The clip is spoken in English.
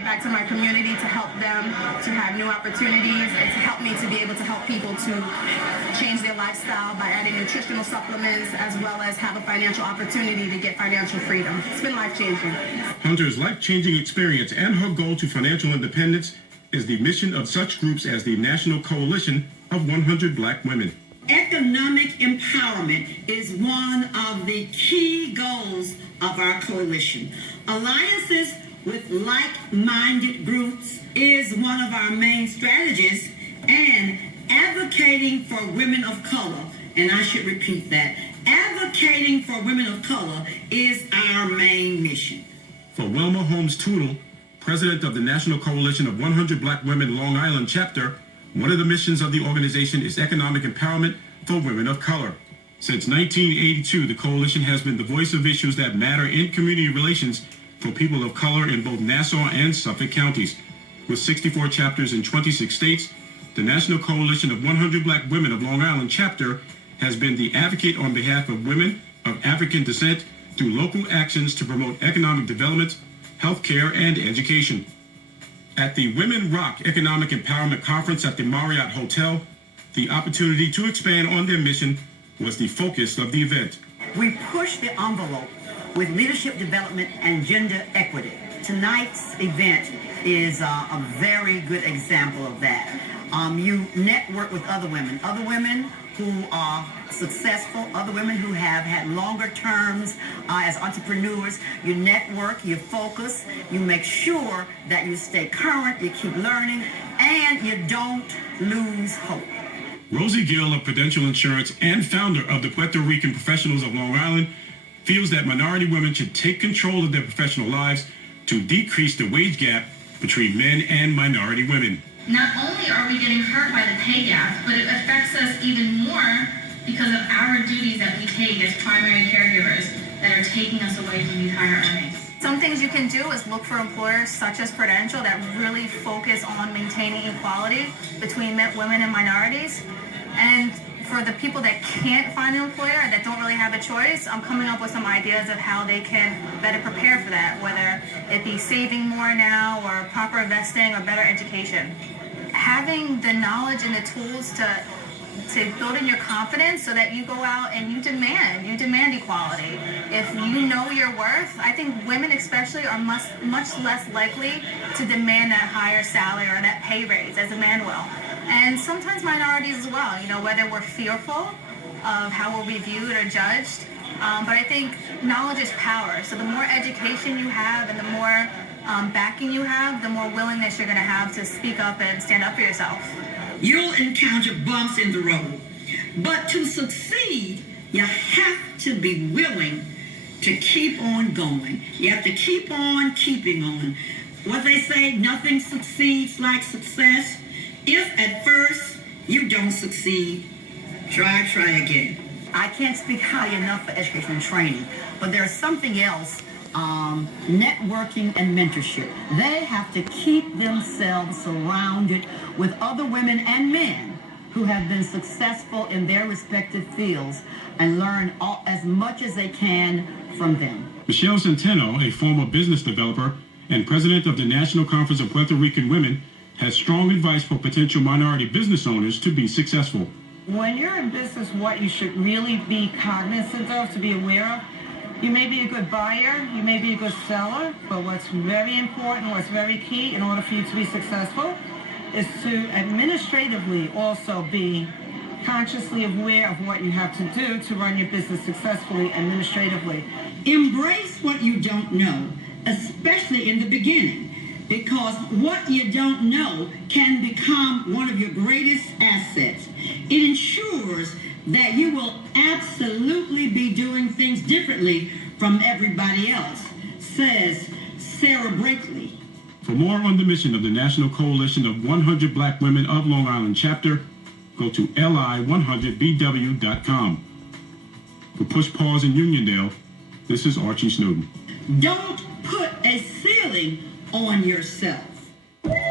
give back to my community to help them to have new opportunities and to help me to be able to help people to change their lifestyle by adding nutritional supplements as well as have a financial opportunity to get financial freedom. It's been life-changing. Hunter's life-changing experience and her goal to financial independence is the mission of such groups as the National Coalition of 100 Black Women. Economic empowerment is one of the key goals of our coalition. Alliances with like-minded groups is one of our main strategies, and advocating for women of color, and I should repeat that, advocating for women of color is our main mission. For Wilma Holmes Tootle, president of the National Coalition of 100 Black Women Long Island chapter, one of the missions of the organization is economic empowerment for women of color. Since 1982, the coalition has been the voice of issues that matter in community relations for people of color in both Nassau and Suffolk counties. With 64 chapters in 26 states, the National Coalition of 100 Black Women of Long Island chapter has been the advocate on behalf of women of African descent through local actions to promote economic development, healthcare, and education. At the Women Rock Economic Empowerment Conference at the Marriott Hotel, the opportunity to expand on their mission was the focus of the event. We push the envelope with leadership development and gender equity. Tonight's event is a very good example of that. You network with other women who are successful, other women who have had longer terms as entrepreneurs. You network, you focus, you make sure that you stay current, you keep learning, and you don't lose hope. Rosie Gill of Prudential Insurance and founder of the Puerto Rican Professionals of Long Island feels that minority women should take control of their professional lives to decrease the wage gap between men and minority women. Not only are we getting hurt by the pay gap, but it affects us even more because of our duties that we take as primary caregivers that are taking us away from these higher earnings. Some things you can do is look for employers such as Prudential that really focus on maintaining equality between women and minorities. And for the people that can't find an employer, that don't really have a choice, I'm coming up with some ideas of how they can better prepare for that, whether it be saving more now or proper investing or better education. Having the knowledge and the tools to build in your confidence so that you go out and you demand equality. If you know your worth, I think women especially are much less likely to demand that higher salary or that pay raise as a man will. And sometimes minorities as well, whether we're fearful of how we'll be viewed or judged. But I think knowledge is power. So the more education you have and the more backing you have, the more willingness you're going to have to speak up and stand up for yourself. You'll encounter bumps in the road, but to succeed, you have to be willing to keep on going. You have to keep on keeping on. What they say, nothing succeeds like success. If at first you don't succeed, try again. I can't speak highly enough for education and training, but there's something else, networking and mentorship. They have to keep themselves surrounded with other women and men who have been successful in their respective fields and learn as much as they can from them. Michelle Centeno, a former business developer and president of the National Conference of Puerto Rican Women, has strong advice for potential minority business owners to be successful. When you're in business, what you should really be cognizant of, to be aware of, you may be a good buyer, you may be a good seller, but what's very important, what's very key in order for you to be successful is to administratively also be consciously aware of what you have to do to run your business successfully administratively. Embrace what you don't know, especially in the beginning, because what you don't know can become one of your greatest assets. It ensures that you will absolutely be doing things differently from everybody else, says Sarah Brakely. For more on the mission of the National Coalition of 100 Black Women of Long Island chapter, go to li100bw.com. For Push Pause in Uniondale, this is Archie Snowden. Don't put a ceiling on yourself.